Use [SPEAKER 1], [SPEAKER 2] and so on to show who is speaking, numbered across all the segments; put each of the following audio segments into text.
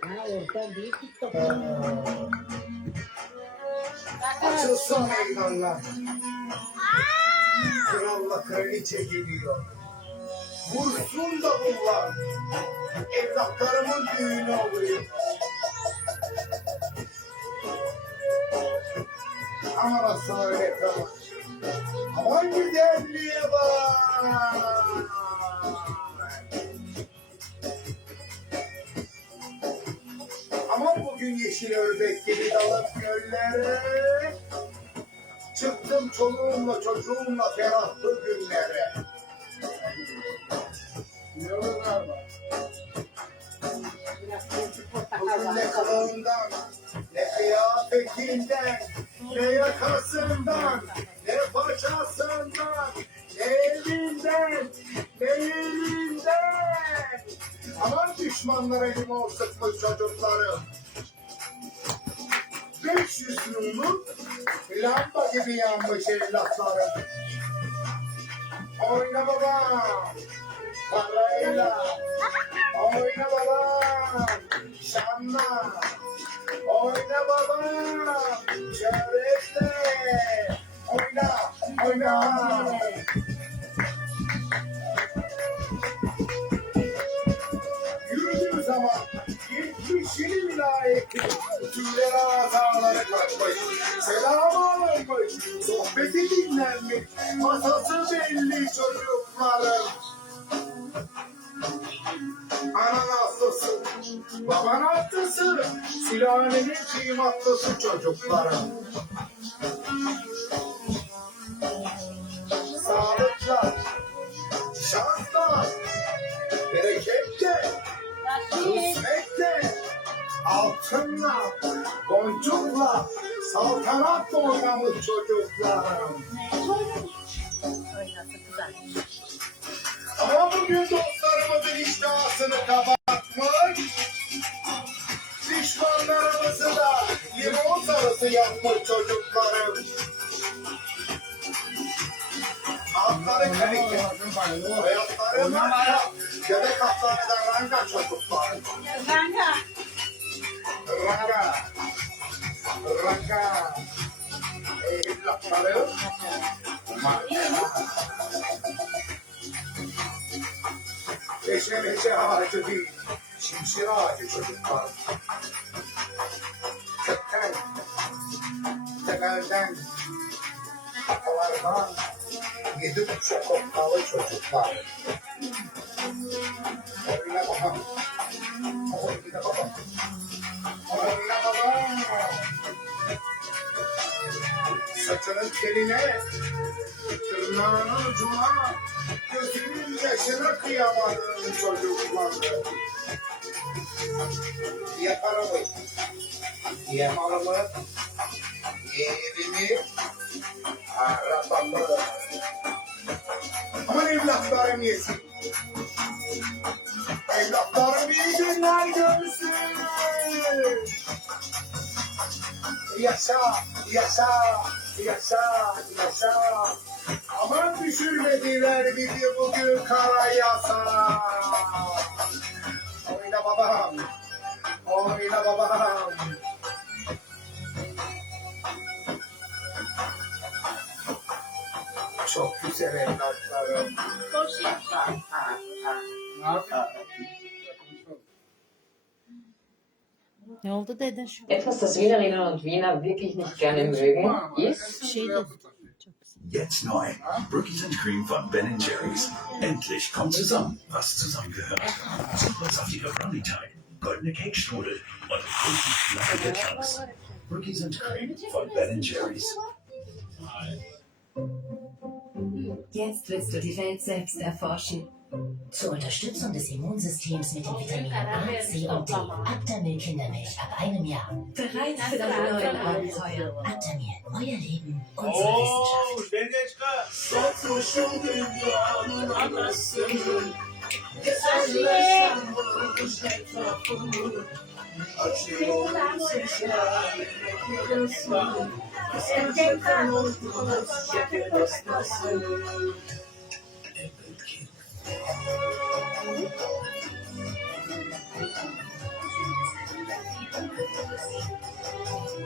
[SPEAKER 1] Ha oradan değil TikTok.
[SPEAKER 2] Açılsın meydanlar. Kralla kraliçe geliyor. Vursun davullar. Evlatlarımın düğünü oluyor. Aman aslan öyle tamam. Aman güzelliğe çoluğumla çocuğumla ferahlı günlere.
[SPEAKER 1] Çocuk portakal
[SPEAKER 2] Bugün ne kılığından, ne kıyafetinden, ne yakasından, ne paçasından, ne elinden, ne elinden. Aman düşmanlara limon sıkmış çocuklarım. 500 mumlu lamba gibi yanmış evlatlarım. Oyna baba, parayla. Oyna baba, çocukların. Anan hastası, baban hastası, sülalenin kıymatlısı çocukların. Saltanat.
[SPEAKER 1] Oynasın kızar.
[SPEAKER 2] Ama bugün dostlarımızın iştahını kapatmış. Düşmanlarımızı da limon sarısı yapmış çocuklarım. Altları kalite, hayatları marka, göbek atları da ranga çocuklar. Ranga, marka. Beşe beşe ağacı değil, şimşir ağacı çocuklar. Tekel, tekelden, kafalardan, yedi buçuk oktalı çocuklar. Oyna bakalım. Saçının teline, tırnağının ucuna, gözünün yaşına kıyamadığım çocuklardı. Yaparım mı? Yamalımı, evimi, arabamı. Aman evlatlarım yesin. Evlatlarım iyi günler görsün. Yaşa, yaşa, yaşa, yaşa. Aman düşürmediler bizi bugün kara yasa. Oyna babam, oyna babam. Çok güzel evlatlarım.
[SPEAKER 1] Ne oldu dedin şu?
[SPEAKER 3] Etwas, das Wienerinnen und Wiener wirklich nicht gerne mögen, ist.
[SPEAKER 4] Jetzt neu. Brookies and Cream von Ben Jerry's. Endlich kommt zusammen, was zusammengehört. Super saftiger Brownie-Teig, goldene Cake-Strudel und flaffige Chunks. Brookies and Cream von Ben Jerry's.
[SPEAKER 5] Jetzt willst du die Welt selbst erforschen.
[SPEAKER 6] Zur Unterstützung des Immunsystems mit den Vitaminen A, C und D. Aptamil Kindermilch ab einem Jahr.
[SPEAKER 5] Bereit für deine neuen Abenteuer.
[SPEAKER 6] Aptamil, euer Leben, unsere Wissenschaft.
[SPEAKER 2] Sokmuşum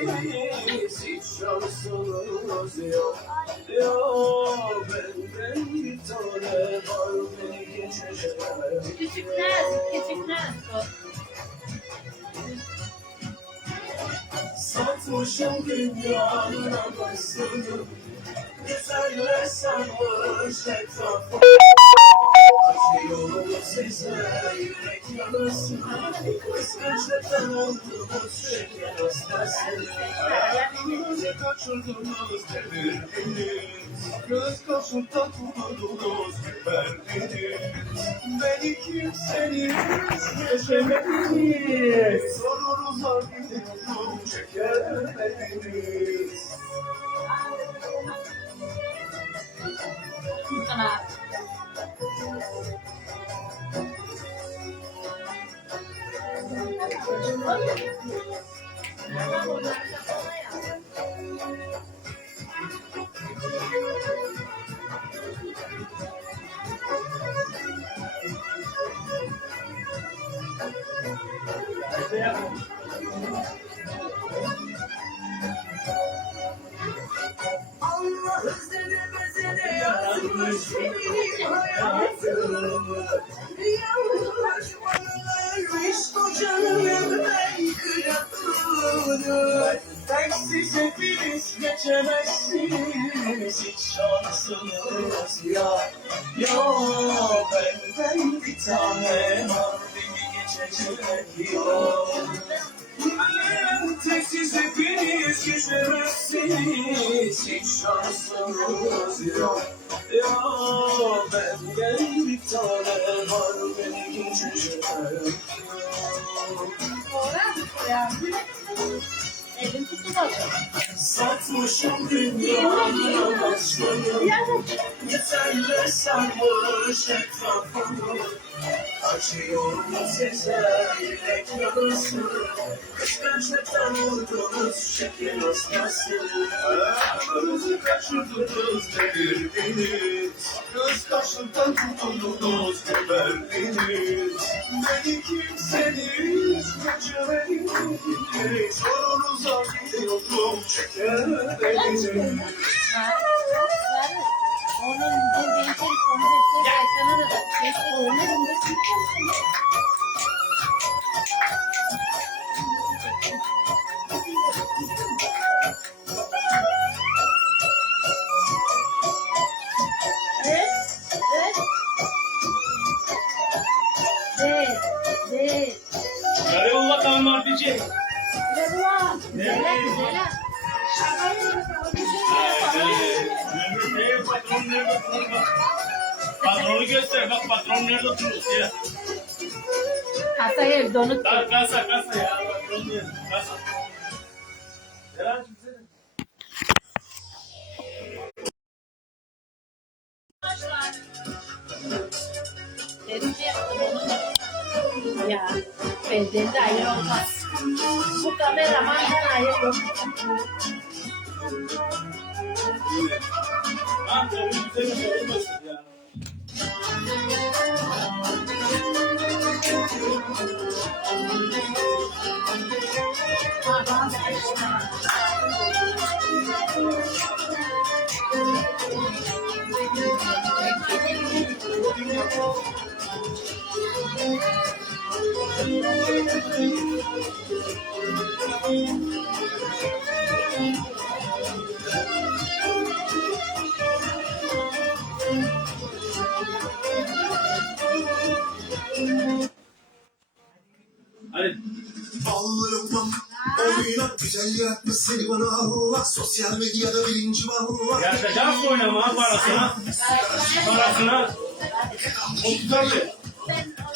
[SPEAKER 7] geçemezsiniz Hiç şansınız yok Yok. Satmışım dünyanın anasını. Güzeller sarmış etrafı Acıyorum size yürek yanasın Kıskançlıktan oldunuz şeker hastası Hayatınızı kaçırdınız devirdiniz Kıskançlıktan tutuldunuz geberdiniz Beni kimseniz geçemediniz Sorunuza gidiyorum çekemediniz
[SPEAKER 2] Allah
[SPEAKER 7] geçemezsiniz Hiç şansınız yok Yok benden bir tane var Beni geçecek Ben tek siz hepiniz Hiç şansınız yok Yok benden bir tane var Beni yok
[SPEAKER 1] Elim tuttu zaten.
[SPEAKER 7] Satmışım dünyanın anasını Yeterli sarmış etrafımı Acıyorum size yürek yarısı Kıskançlıktan vurdunuz şeker hastası Aklınızı kaçırdınız devirdiniz Kıskançlıktan tutuldunuz geberdiniz Beni kimseniz geçemediniz Sorunuza gidiyorum çekemediniz
[SPEAKER 1] Onun benim telefonu destek ekrana da Güzel, güzel.
[SPEAKER 7] Nerede patron nerede oturur bak. Patronu göster bak patron nerede oturur ya.
[SPEAKER 1] Kasayı evde unuttum.
[SPEAKER 7] Kasa kasa ya patron nerede kasa. Yarancım senin.
[SPEAKER 1] Dedim pendenda yo bukame la manga na yo Thank you.
[SPEAKER 7] Hadi. Allah'ım güzel
[SPEAKER 8] yaratmış seni bana Allah Sosyal medyada birinci Allah
[SPEAKER 7] Ya da oynama parasına. Parasına. 30 lira.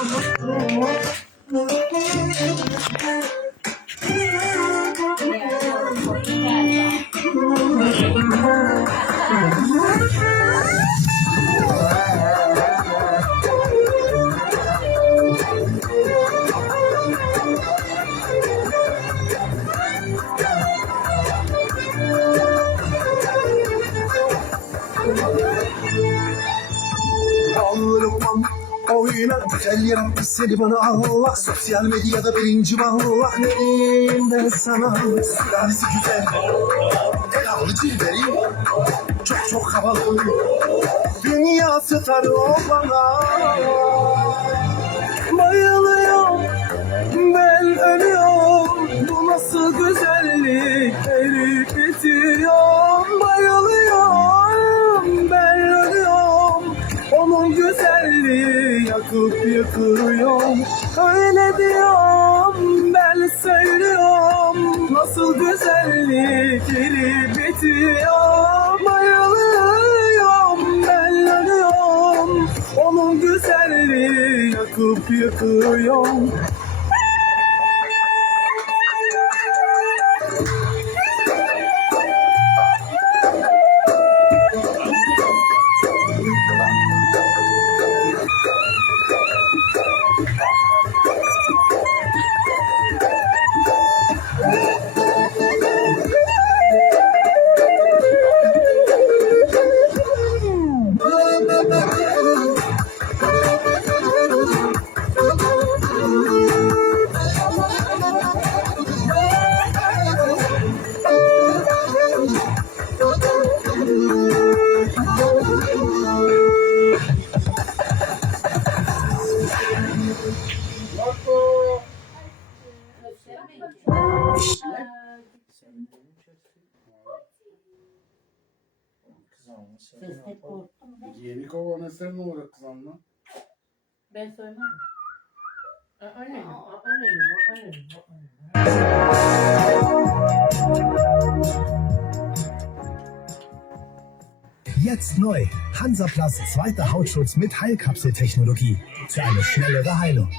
[SPEAKER 7] All of
[SPEAKER 8] the oyna Güzel yaratmış seni bana Allah Sosyal medyada birinci valla Ne diyeyim ben sana? Sülalesi güzel. Devamlı cilveri. Çok çok havalı. Dünya star o bana. Bayılıyorum Ben ölüyorum. Bu nasıl güzellik yakıp yıkıyor Öyle diyorum ben söylüyorum. Nasıl güzellik erip bitiyor Bayılıyorum ben ölüyorum Onun güzelliği yakıp yıkıyor Sen onu
[SPEAKER 9] Yeni kovan eser ne olacak kız anla?
[SPEAKER 1] Ben söylemedim. Aa,
[SPEAKER 10] Jetzt neu. Hansaplast zweiter Hautschutz mit Heilkapseltechnologie. Für eine schnellere Heilung.